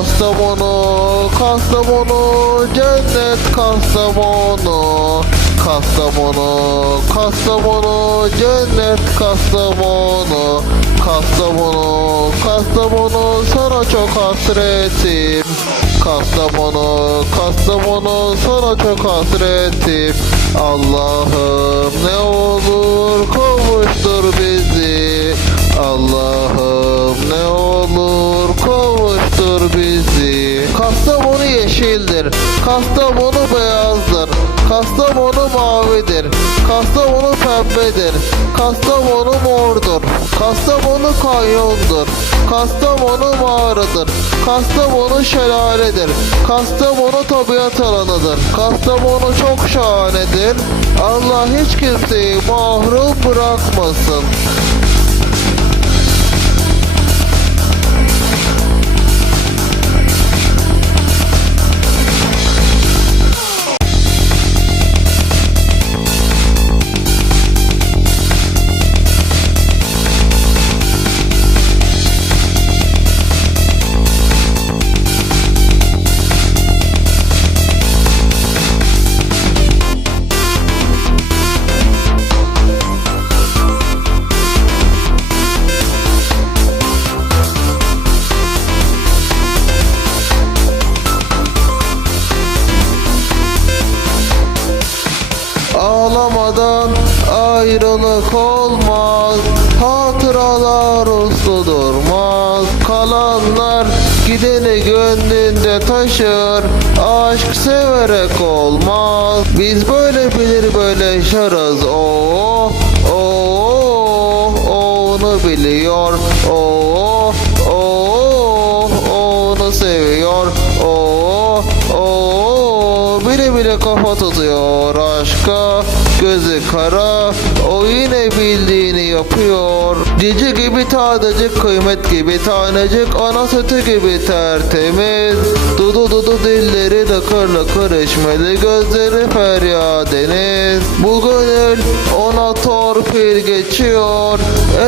Kastamonu, Kastamonu, cennet Kastamonu. Kastamonu, Kastamonu, cennet Kastamonu. Kastamonu, Kastamonu, sana çok hasretim. Kastamonu, Kastamonu, sana çok hasretim. Allah'ım ne olur kavuştur bizi. Allah'ım ne olur. Kastamonu yeşildir, Kastamonu beyazdır, Kastamonu mavidir, Kastamonu pembedir, Kastamonu mordur, Kastamonu kanyondur, Kastamonu mağaradır, Kastamonu şelaledir, Kastamonu tabiat alanıdır, Kastamonu çok şahanedir. Allah hiç kimseyi mahrum bırakmasın. Kalanlar gideni gönlünde taşır Aşk severek olmaz. Biz böyle bilir böyle yaşarız. Oh oh oh onu biliyor. Oh oh onu seviyor. Oh oh bile bile kafa tutuyor aşka. Gözü kara o yine bildiğini yapıyor Cici gibi tadecik kıymet gibi tanecik Ana sütü gibi tertemiz. Dudu dudu dilleri lıkır lıkır içmeli Gözleri feryat deniz. Bu gönül ona torpil geçiyor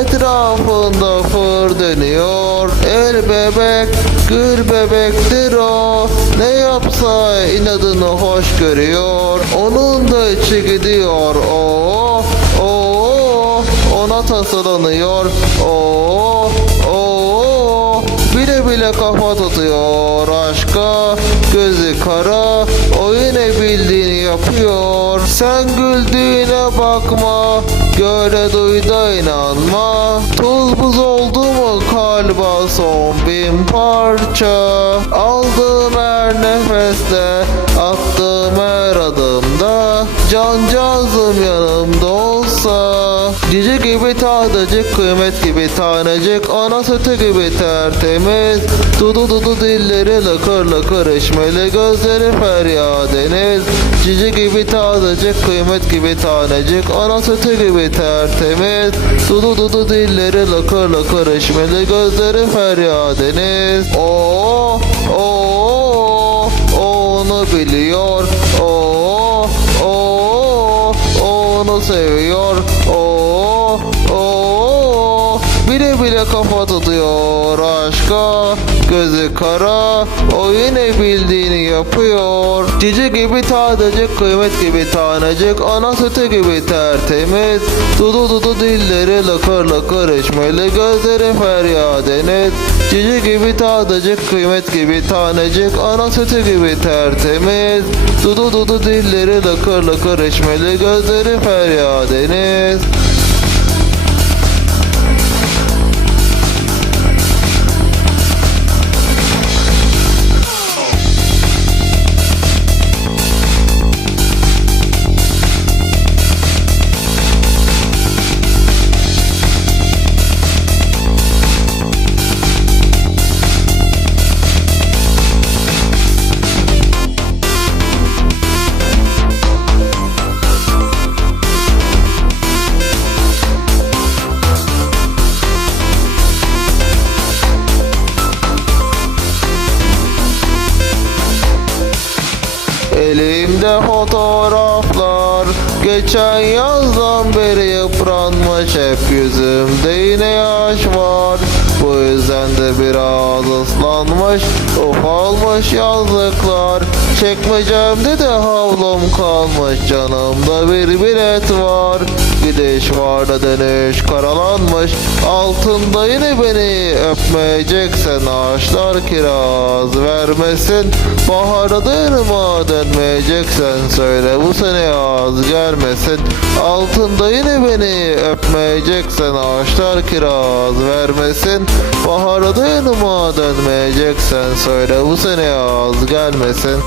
Etrafında fır dönüyor. El bebek gül bebektir o Ne yapsa inadını hoş görüyor. Onun da içi gidiyor o o ona tasarlanıyor o o bile bile kafa tutuyor. Aşka gözü kara. O yine bildiğini yapıyor. Sen güldüğüne bakma. Göre duy da inanma. Tuz buz oldu mu kalba son bin parça. Aldığım her nefeste attığım her adımda. Can cazım yanımda olsa Cici gibi tadacık kıymet gibi tanecik Ana sütü gibi tertemiz. Dudu dudu dilleri lıkır lıkır içmeli. Gözleri feryat deniz Cici gibi tadacık kıymet gibi tanecik Ana sütü gibi tertemiz. Dudu dudu dilleri lıkır lıkır içmeli. Gözleri feryat deniz Oo, oo, onu biliyor. Oo, oo, onu seviyor bile kafa tutuyor aşka. Gözü kara o yine bildiğini yapıyor. Cici gibi tadecik kıymet gibi tanecik. Ana sütü gibi tertemiz. Dudu dudu dilleri lıkır lıkır içmeli Gözleri feryat deniz Cici gibi tadecik kıymet gibi tanecik. Ana sütü gibi tertemiz. Dudu dudu dilleri lıkır lıkır içmeli Gözleri feryat deniz Elimde fotoğraflar. Geçen yazdan beri yıpranmış hep yüzümde yine yaş var. Bu yüzden de biraz ıslanmış Ufalmış yazlıklar Çekmecemde de havlum kalmış Canımda bir bilet var. Gidiş var da dönüş karalanmış Altında yine beni öpmeyeceksen Ağaçlar kiraz vermesin. Baharda ırmağa dönmeyeceksen Söyle bu sene yaz gelmesin Altında yine beni öpmeyeceksen Ağaçlar kiraz vermesin. Baharda dönmeyeceksen Söyle bu sene yaz gelmesin.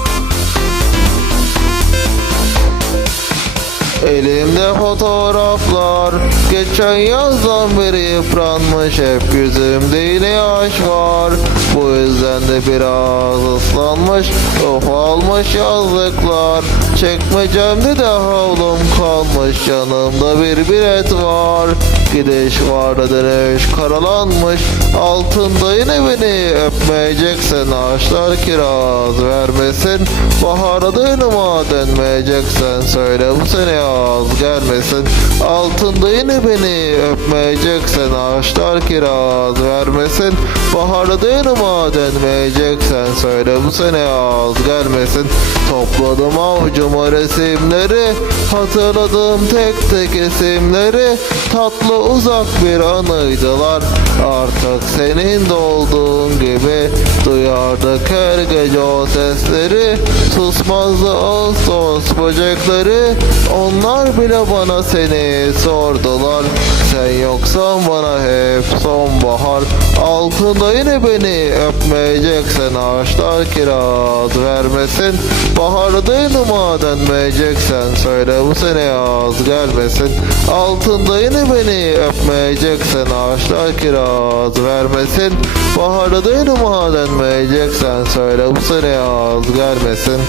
Elimde fotoğraflar Geçen yazdan beri yıpranmış Hep yüzümde yine yaş var. Bu yüzden de biraz ıslanmış Ufalmış yazlıklar Çekmecemde de havlum kalmış Yanımda bir bilet var Gidiş var dönüş karalanmış Altında yine beni öpmeyeceksen Ağaçlar kiraz vermesin. Bahara dönüma dönmeyeceksen Söyle bu sene yaz gelmesin. Altında yine beni öpmeyeceksen Ağaçlar kiraz vermesin. Bahara dönüma dönmeyeceksen Söyle bu sene yaz gelmesin. Topladım avucuma resimleri Hatırladım tek tek isimleri. Tatlı uzak bir anıydılar. Artık senin de olduğun Duyardık her gece o sesleri Susmazdı Ağustos böcekleri. Onlar bile bana seni sordular. Sen yoksan bana hep sonbahar. Altında yine beni öpmeyeceksen Ağaçlar kiraz vermesin. Baharda yanıma dönmeyeceksen Söyle bu sene yaz gelmesin. Altında yine beni öpmeyeceksen Ağaçlar kiraz vermesin. Baharda yanıma dönmeyeceksen Söyle bu sene yaz gelmesin